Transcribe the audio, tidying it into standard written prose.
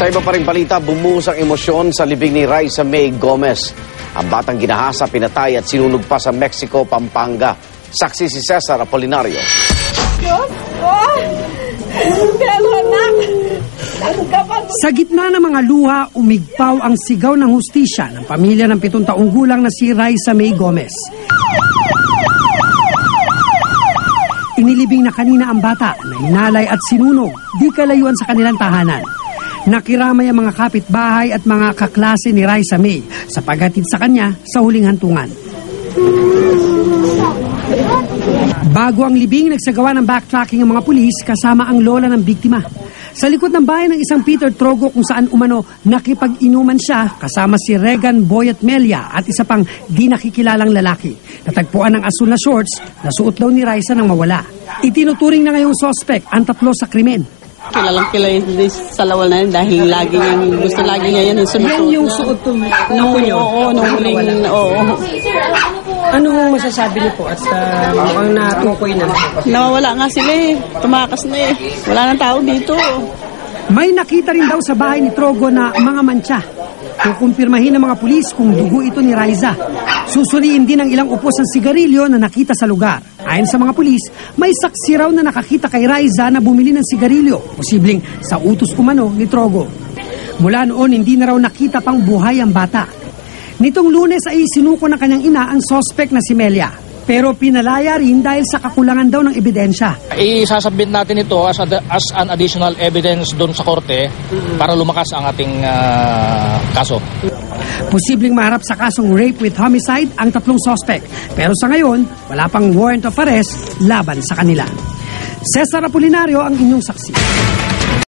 Sa iba pa rin balita, bumuhos ang emosyon sa libing ni Raisa May Gomez. Ang batang ginahasa, pinatay at sinunog pa sa Mexico, Pampanga. Saksi si Cesar Apolinario. Sa gitna ng mga luha, umigpaw ang sigaw ng hustisya ng pamilya ng 7 taong gulang na si Raisa May Gomez. Inilibing na kanina ang bata na inalay at sinunog, di kalayuan sa kanilang tahanan. Nakiramay ang mga kapitbahay at mga kaklase ni Raisa May sa paghatid sa kanya sa huling hantungan. Bago ang libing, nagsagawa ng backtracking ang mga pulis kasama ang lola ng biktima. Sa likod ng bahay ng isang Peter Trogo kung saan umano nakipag-inuman siya kasama si Regan Boyet Melia at isa pang di nakikilalang lalaki. Natagpuan ng asul na shorts na suot daw ni Raisa nang mawala. Itinuturing na ngayong suspect ang 3 sa krimen. Kilalang kilay sa lawal na yun dahil gusto lagi niya yan. Yan yung suot nung nyo? Oo, nung huling, oo. Anong masasabi niyo po at mukhang natukoy na? Nawawala nga sila eh. Tumakas na eh. Wala nang tao dito. May nakita rin daw sa bahay ni Trogo na mga mantsa. Kukumpirmahin ng mga pulis kung dugo ito ni Raisa. Susuriin din ang ilang upos ng sigarilyo na nakita sa lugar. Ayon sa mga pulis, may saksi raw na nakakita kay Raisa na bumili ng sigarilyo, posibleng sa utos umano ni Trogo. Mula noon, hindi na raw nakita pang buhay ang bata. Nitong Lunes ay sinuko ng kanyang ina ang suspect na si Melia. Pero pinalaya rin dahil sa kakulangan daw ng ebidensya. Isasabit natin ito as an additional evidence doon sa korte para lumakas ang ating kaso. Posibleng maharap sa kasong rape with homicide ang 3 suspect. Pero sa ngayon, wala pang warrant of arrest laban sa kanila. Cesar Apolinario ang inyong saksi.